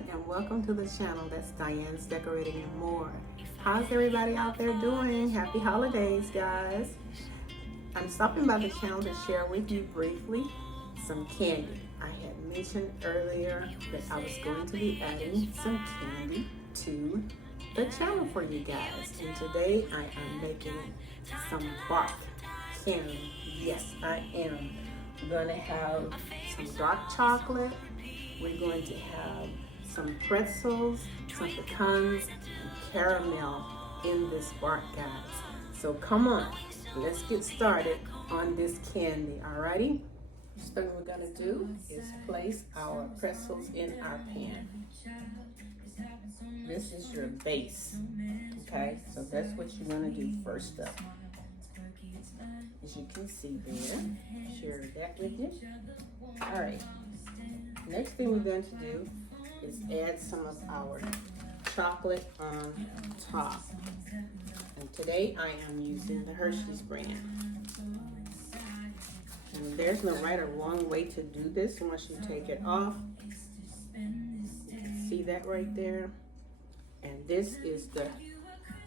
everyone, and welcome to the channel. That's Diane's Decorating and More. How's everybody out there doing? Happy holidays, guys. I'm stopping by the channel to share with you briefly some candy. I had mentioned earlier that I was going to be adding some candy to the channel for you guys. And today I am making some bark candy. Yes, I am. I'm going to have some dark chocolate. We're going to have some pretzels, some pecans, and caramel in this bark, guys. So come on, let's get started on this candy, alrighty? First thing we're gonna do is place our pretzels in our pan. This is your base, okay? So that's what you're gonna do first up. As you can see there, share that with you. All right. Next thing we're going to do is add some of our chocolate on top. And today I am using the Hershey's brand. And there's no right or wrong way to do this once you take it off. You can see that right there. And this is the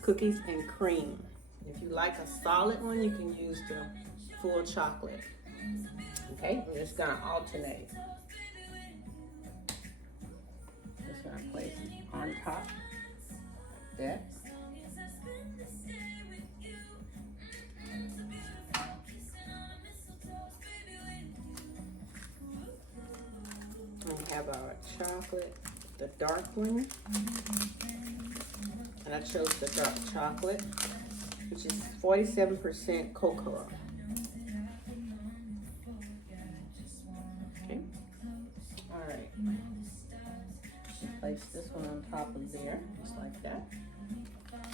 cookies and cream. If you like a solid one, you can use the full chocolate. Okay, we're just gonna alternate. Just gonna place it on top, like that. We have our chocolate, the dark one. And I chose the dark chocolate, which is 47% cocoa. Okay. All right. Place this one on top of there, just like that.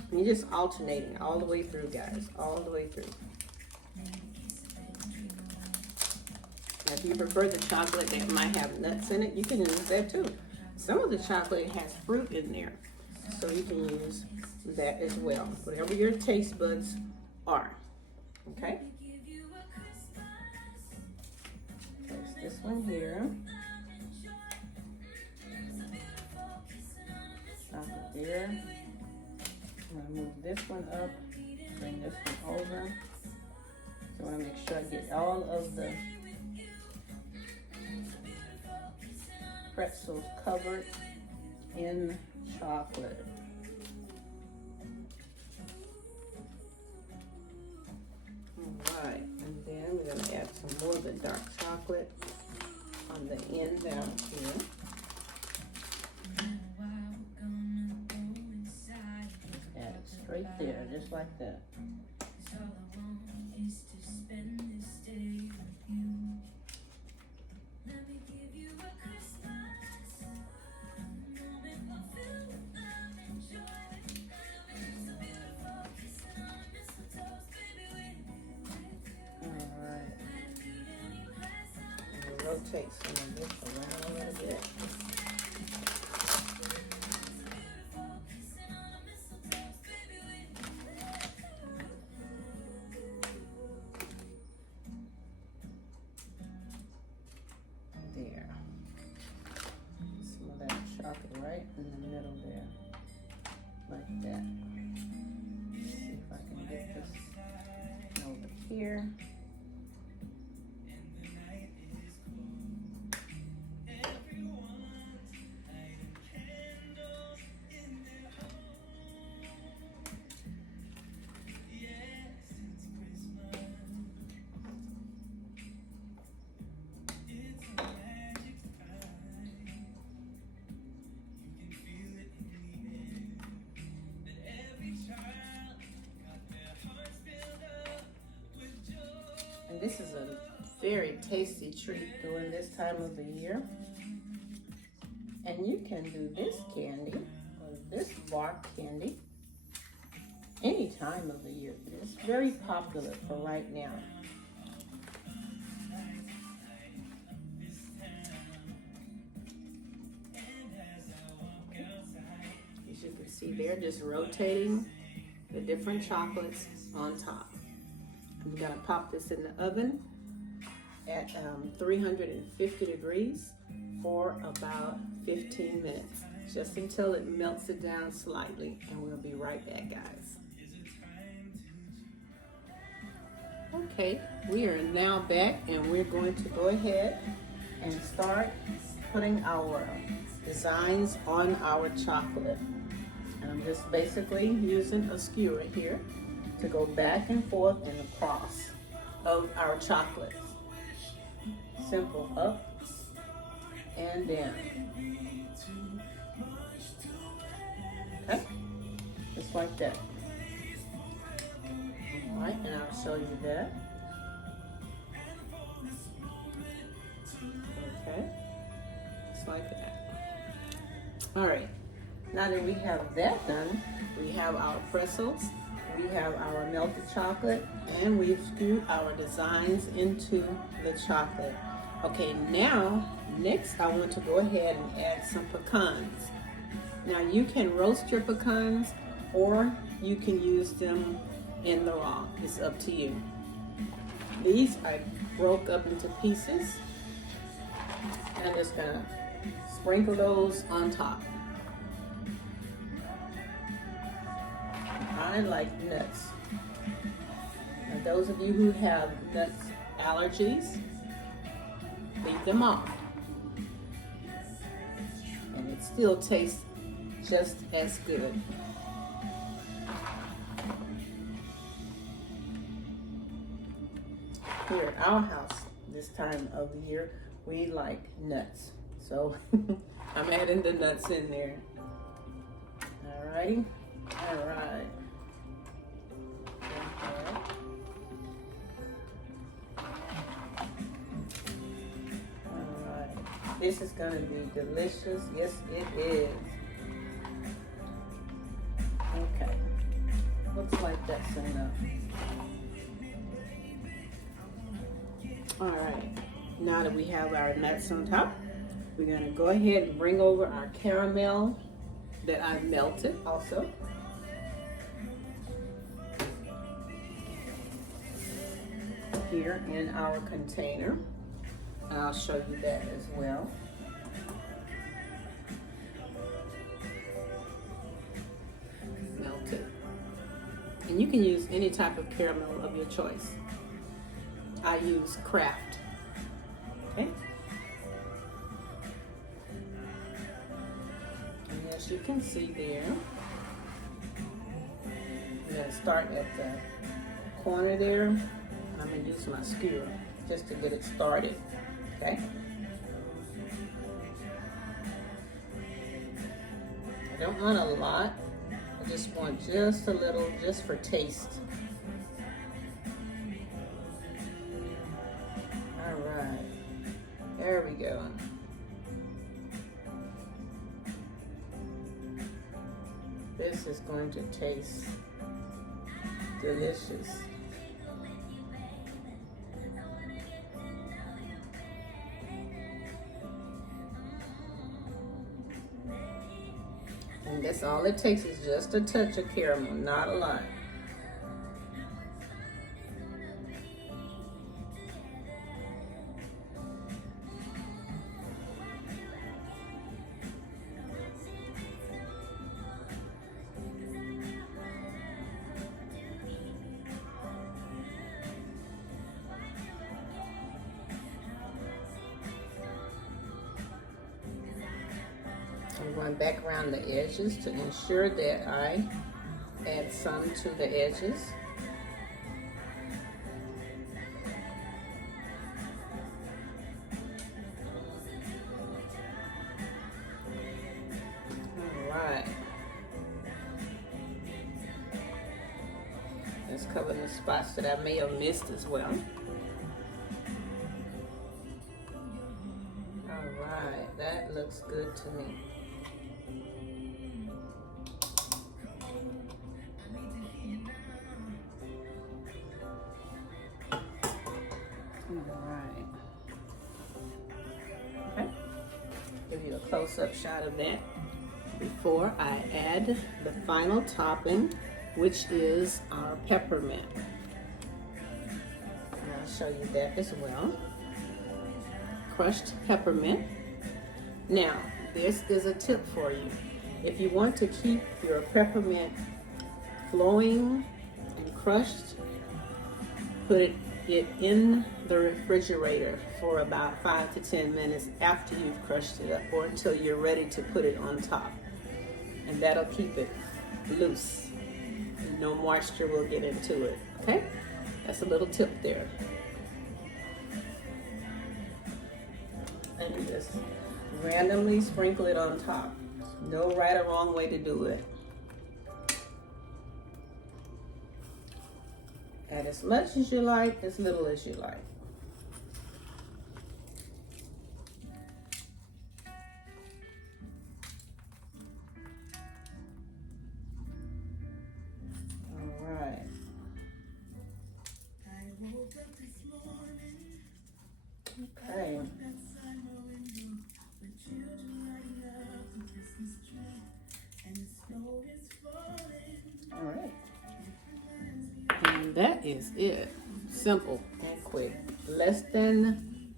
And you're just alternating all the way through, guys, all the way through. Now, if you prefer the chocolate that might have nuts in it, you can use that too. Some of the chocolate has fruit in there, so you can use that as well. Whatever your taste buds are. Okay? Place this one here. Chocolate there. I'm gonna move this one up, bring this one over. So I wanna make sure I get all of the pretzels covered in chocolate. Alright, and then we're going to add some more of the dark chocolate on the end down here. Just add it straight there, just like that. Rotate some of this around a little bit. There. Some of that chocolate right in the middle there. Like that. Let's see if I can get this over here. And this is a very tasty treat during this time of the year. And you can do this candy, or this bark candy, any time of the year. It's very popular for right now. As you can see, they're just rotating the different chocolates on top. I'm gonna pop this in the oven at 350 degrees for about 15 minutes. just until it melts it down slightly, and we'll be right back, guys. Okay, we are now back, and we're going to go ahead and start putting our designs on our chocolate. And I'm just basically using a skewer here to go back and forth and across of our chocolates. Simple up and down. Okay, just like that. All right, and I'll show you that. Okay, just like that. All right, now that we have that done, we have our pretzels, we have our melted chocolate, and we've screwed our designs into the chocolate. Okay, now, next I want to go ahead and add some pecans. Now you can roast your pecans, or you can use them in the raw. It's up to you. These I broke up into pieces, and I'm just gonna sprinkle those on top. I like nuts. Now those of you who have nuts allergies, leave them off. And it still tastes just as good. Here at our house, this time of the year, we like nuts. So I'm adding the nuts in there. Alrighty. Alright. Alright. This is going to be delicious. Yes, it is. Okay. Looks like that's enough. Alright. Now that we have our nuts on top, we're going to go ahead and bring over our caramel that I've melted also. Here in our container. And I'll show you that as well. Melted. And you can use any type of caramel of your choice. I use Kraft. Okay. And as you can see there, I'm going to start at the corner there. I'm going to use my skewer just to get it started. Okay. I don't want a lot. I just want just a little, just for taste. All right. There we go. This is going to taste delicious. And that's all it takes, is just a touch of caramel, not a lot. I'm going back around the edges to ensure that I add some to the edges. All right. Let's cover the spots that I may have missed as well. All right, that looks good to me. Alright. Okay. Give you a close-up shot of that before I add the final topping, which is our peppermint. And I'll show you that as well. Crushed peppermint. Now, this is a tip for you. If you want to keep your peppermint flowing and crushed, put it in the refrigerator for about 5 to 10 minutes after you've crushed it up, or until you're ready to put it on top. And that'll keep it loose. No moisture will get into it, okay? That's a little tip there. And just randomly sprinkle it on top. No right or wrong way to do it. Add as much as you like, as little as you like. All right. Okay. All right. And that is it. Simple and quick. Less than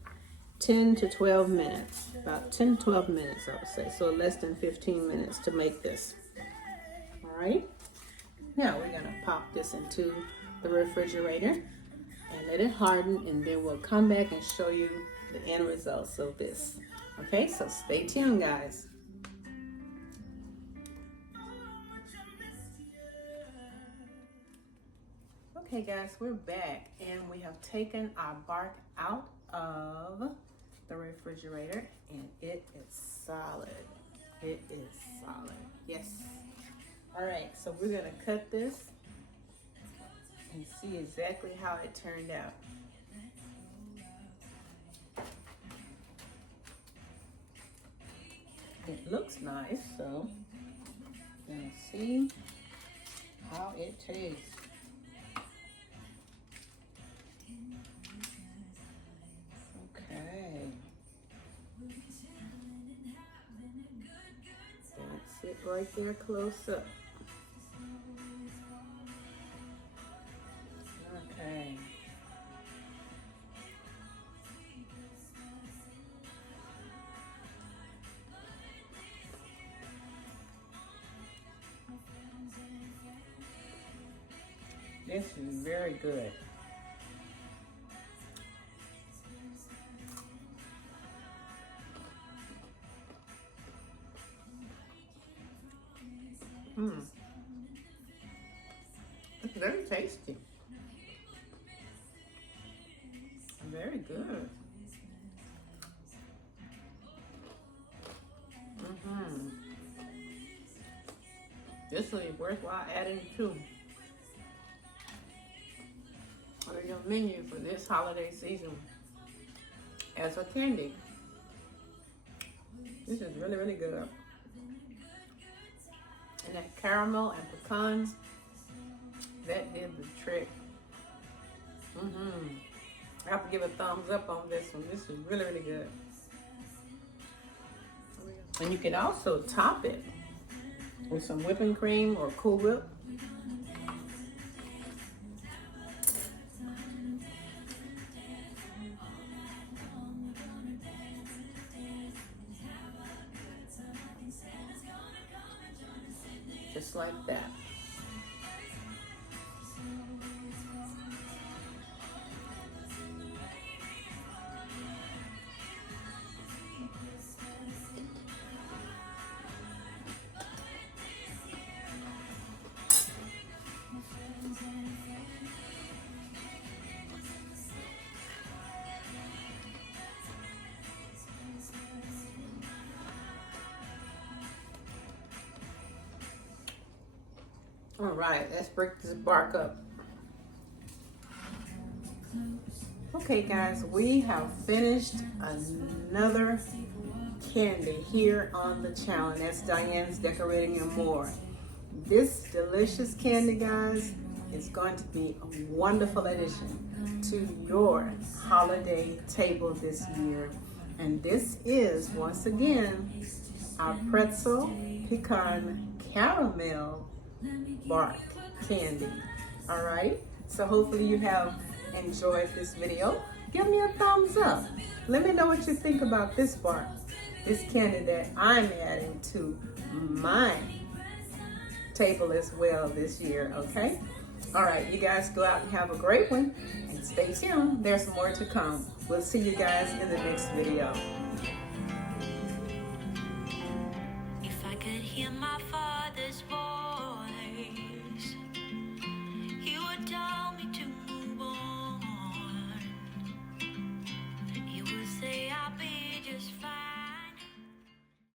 10 to 12 minutes. About 10 to 12 minutes, I would say. So less than 15 minutes to make this. All right. Now we're going to pop this into the refrigerator and let it harden, and then we'll come back and show you the end results of this. Okay, so stay tuned, guys. Okay guys, we're back, and we have taken our bark out of the refrigerator, and it is solid. It is solid. Yes. All right, so we're gonna cut this and see exactly how it turned out. It looks nice, so we're gonna see how it tastes. Okay. That's it right there, close up. Okay. This is very good. It's very tasty. Very good. This will be worthwhile adding to your menu for this holiday season as a candy. This is really, really good. And that caramel and pecans, that did the trick. I have to give a thumbs up on this one. This is really, really good. And you can also top it with some whipping cream or Cool Whip. Just like that. All right, let's break this bark up. Okay guys, we have finished another candy here on the channel, and that's Diane's Decorating and More. This delicious candy, guys, is going to be a wonderful addition to your holiday table this year. And this is, once again, our pretzel pecan caramel bark candy. All right, so hopefully you have enjoyed this video. Give me a thumbs up. Let me know what you think about this bark this candy that I'm adding to my table as well this year, okay? All right, you guys go out and have a great one and stay tuned. There's more to come. We'll see you guys in the next video.